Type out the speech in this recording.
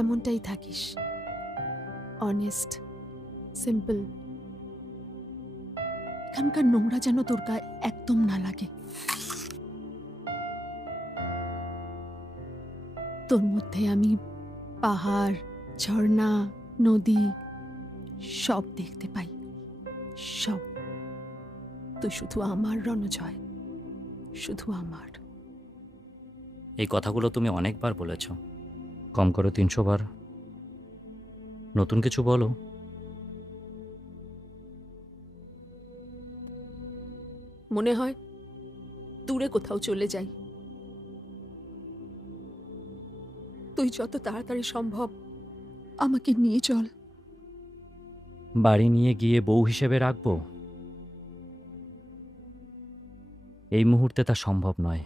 এমনটাই থাকিস, honest, simple. এখানকার নোংরা যেন তোর গায়ে একদম না লাগে। তোর মধ্যে আমি পাহাড়, ঝর্ণা, নদী সব দেখতে পাই, সব। তুই শুধু আমার রণজয়, শুধু আমার। এই কথাগুলো তুমি অনেকবার বলেছ, কম করে 300 বার। নতুন কিছু বলো। মনে হয় দূরে কোথাও চলে যাই। তুই যত তাড়াতাড়ি সম্ভব আমাকে নিয়ে চল। বাড়ি নিয়ে গিয়ে বউ হিসেবে রাখবো? এই মুহূর্তে তা সম্ভব নয়।